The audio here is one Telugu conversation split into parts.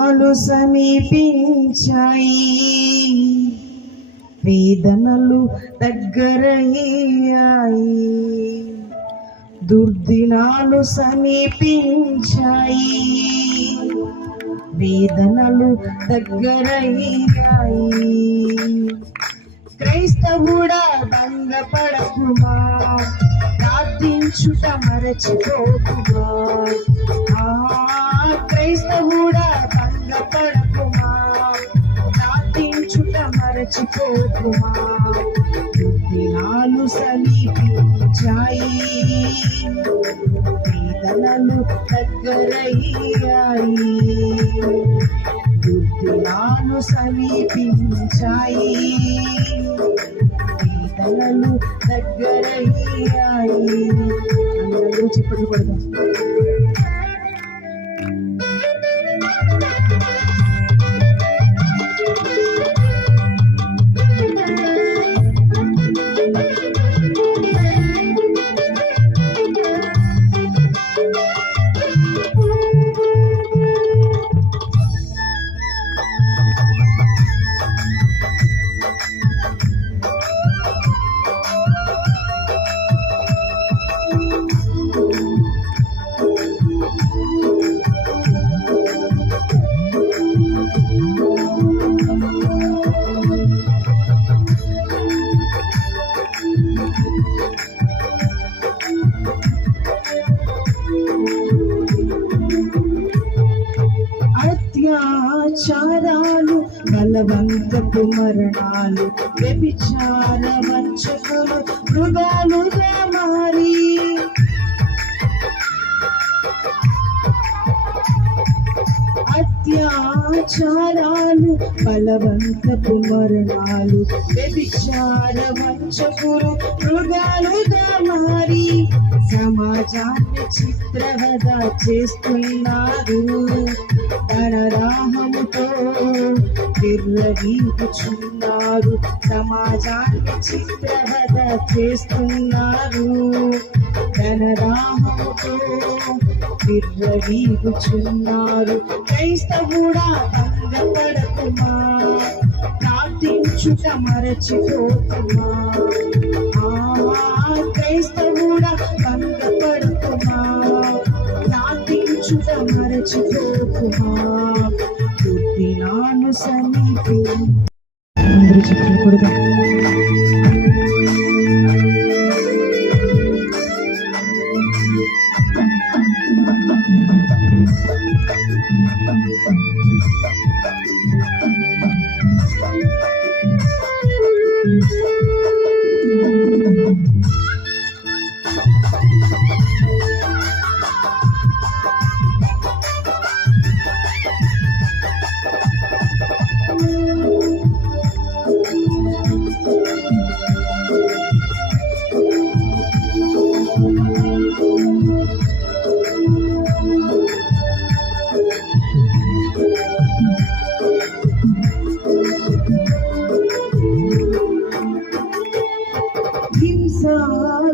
దుర్దినాలు సమీపించాయి, వేదనలు దగ్గరయ్యాయి. దుర్దినాలు సమీపించాయి, వేదనలు దగ్గరయ్యాయి. క్రైస్తవుడా భంగపడకుమా, ప్రార్థించుట మరచిపోకుమా. క్రైస్తవుడా భంగపడకుమా, ప్రార్థించుట మరచిపోకుమా. దినాలు సమీపించాయి, వేదనలు దగ్గరయ్యాయి. దినాలు సమీపించాయి, వేదనలు దగ్గరయ్యాయి. అందరూ చెప్పట్లు కొడదాం. అత్యాచారాలు, బలవంతపు మరణాలు, వ్యభిచార వంచకులు మృగాలుగా మారి అత్యాచారాలు, బలవంతపు మరణాలు, వ్యభిచార వంచకులు మృగాలుగా మారి సమాజాన్ని చిత్రవద చేస్తున్నారు. ధనదాహముతో విర్రవీగుచున్నారు, సమాజాన్ని చిత్రవద చేస్తున్నారు. ధనదాహముతో విర్రవీగుచున్నారు. క్రైస్తవుడా భంగపడకుమా, ప్రార్థించుట మరచిపోకుమా. క్రైస్తవుడా భంగపడకుమా, ప్రార్థించుట మరచిపోకుమా. దుర్దినాలు సమీపించాయి. అందరూ చెప్పలు కొడదాం.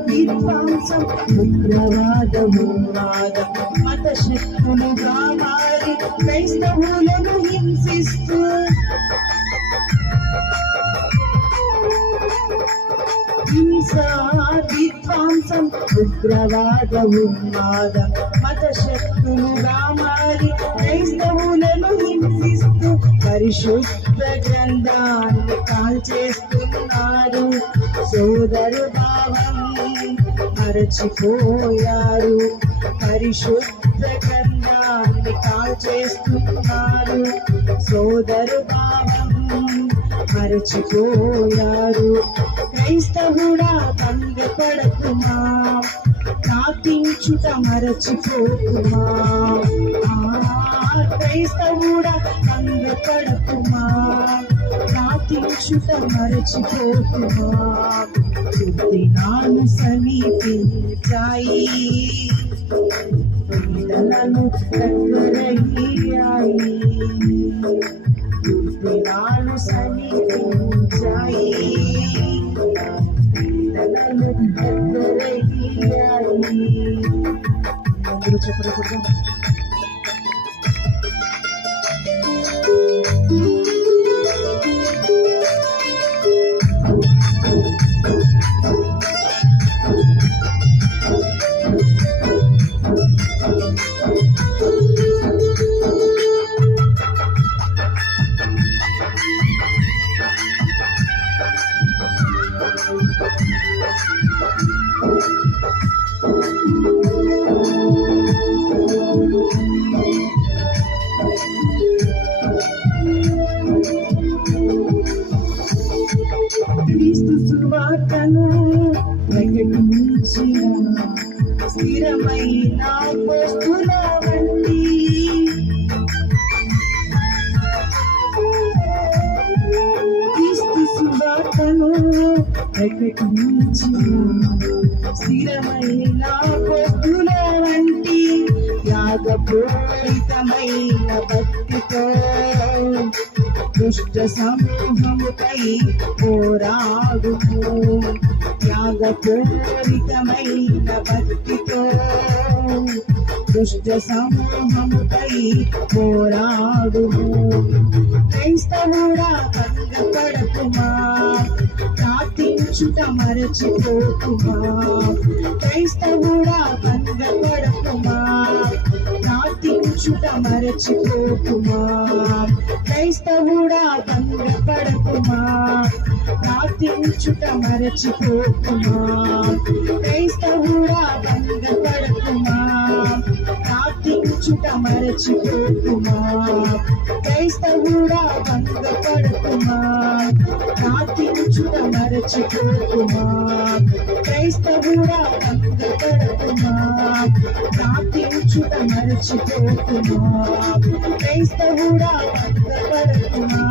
విధ్వంసం, ఉగ్రవాదము, మత శక్తులుగా మారి క్రైస్తవులను హింసిస్తూ విధ్వంసం, ఉగ్రవాదము, మత శక్తులుగా మారి క్రైస్తవులను హింసిస్తూ పరిశుద్ధ గ్రంథాన్ని కాల్చేస్తున్నారు. సోదరు భావం మరచిపోయారు, పరిశుద్ధ గ్రంథాన్ని కాల్చేస్తున్నారు. సోదరు భావం మరచిపోయారు. క్రైస్తవుడా భంగపడకుమా, ప్రార్థించుట మరచిపోకుమా. క్రైస్తవుడా భంగపడకుమా, ప్రార్థించుట మరచిపోకుమా. దినాలు సమీపించాయి, వేదనలు దగ్గరయ్యాయి. దినాలు సమీపించాయి, వేదనలు దగ్గరయ్యాయి. అందరూ చెప్పకూడదు. స్థిరమైన వస్తుల వంటి క్రీస్తు సువార్తను ప్రకటించిన స్థిరమైన వస్తుల వంటి త్యాగపూరితమైన భక్తితో దుష్ట సమూహముపై పోరాడుము. త్యాగపూరితమైన భక్తితో దుష్ట సమూహముపై పోరాడుము. క్రైస్తవుడా భంగపడకుమా, ప్రార్థించుట మరచిపోకుమా. క్రైస్తవుడా భంగపడకుమా, ప్రార్థించుట మరచిపోకుమా. క్రైస్తవుడా భంగపడకుమా, ప్రార్థించుట మరచిపోకుమా. క్రైస్తవుడా భంగపడకుమా, ప్రార్థించుట మరచిపోకుమా. క్రైస్తవుడా భంగపడకుమా, ప్రార్థించుట మరచిపోకుమా. క్రైస్తవుడా భంగపడకుమా, ప్రార్థించుట మరచిపోకుమా. క్రైస్తవుడా భంగపడకుమా,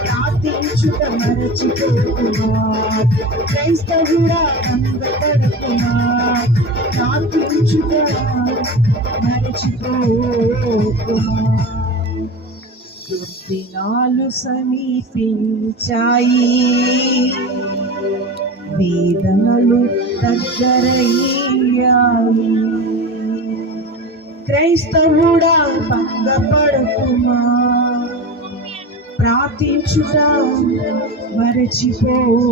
ప్రార్థించుట మరచిపోకుమా. క్రైస్తవుడా భంగపడకుమా, ప్రార్థించుట మరచిపోకుమా. దినాలు సమీపించాయి, వేదనలు దగ్గరయ్యాయి. క్రైస్తవుడా భంగపడకుమా, ప్రార్థించుట మరచిపోకుమా.